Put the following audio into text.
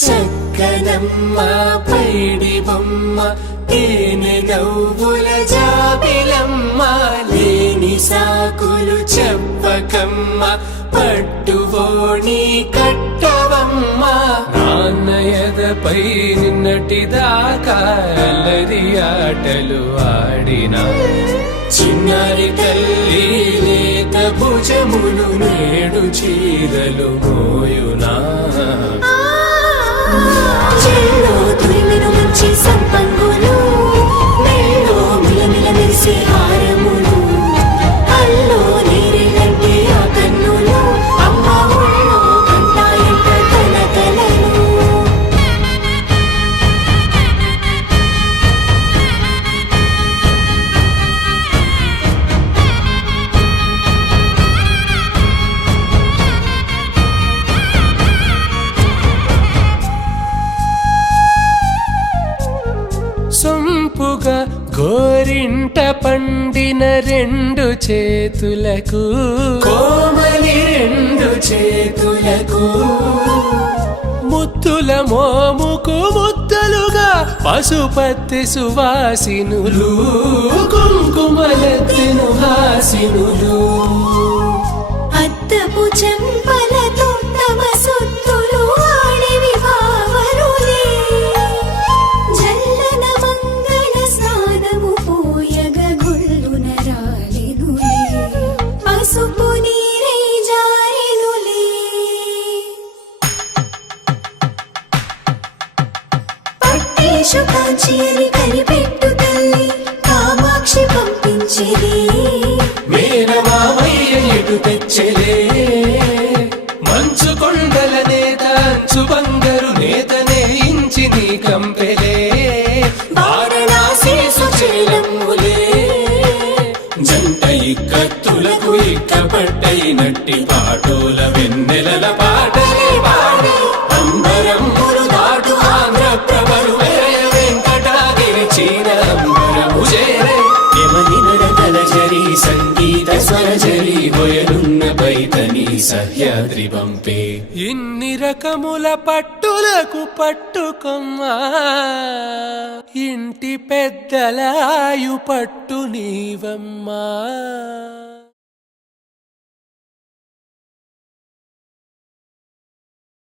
చక్కనమ్మ పైడి బొమ్మ తేనె నవ్వుల జాబిలమ్మ లేని సాకులు చెప్పకమ్మ పట్టువోణి కట్టవమ్మ నాన్నయదపై నిన్నటిదాకా అల్లరి ఆటలు ఆడినా చిన్నారి తల్లి లేత భుజములు నేడు చీరలు మోయునా చెల్లో తురిమెను మంచి సంపంగులు మెల్లో మిలమిల మెరిసే హారములు అల్లో నీరెలంటే ఆ కన్నులు అమ్మ ఒళ్ళో కంటాయంట కలకలను సొంపుగా గోరింట పండిన రెండు చేతులకు కోమలి రెండు చేతులకు ముద్దుల మోముకు ముద్దలుగా పశుపతి సువాసినులు కుంకుమలెత్తెను హాసినులు అద్దపు చెంపలతో తమ సొత్తులు ఆడివి భావరులే జల్లన మంగళ స్నానము పోయగ గొల్లున రాలెనులే పసుపు నీరై జారెనులే పట్టేషు కాంచి అని కనిపెట్టు తల్లి కామాక్షి పంపించేది మేనమామయ్య ఎటు తెచ్చలే మంచు కొండల నేత అంచు బంగారు నేతనే ఇంచి నీ కంపెలే వారణాసి సుచేలమ్ములే జంట ఇక్కత్తులకు ఇక్కపట్టైనట్టి పాటోల వెన్నెలల పాటలే పాడే అంబరమ్ములు దాటు ఆంధ్ర ప్రభలు వేయ వెంకటాగిరి చీన అంబరము చేరే యమని నడకల జరి సంగీత స్వరజరి హొయలున్న పైతని సహ్యాద్రి పంపే ఇన్ని రకముల పట్టులకు పట్టుకొమ్మా ఇంటి పెద్దలాయు పట్టు నీవమ్మా.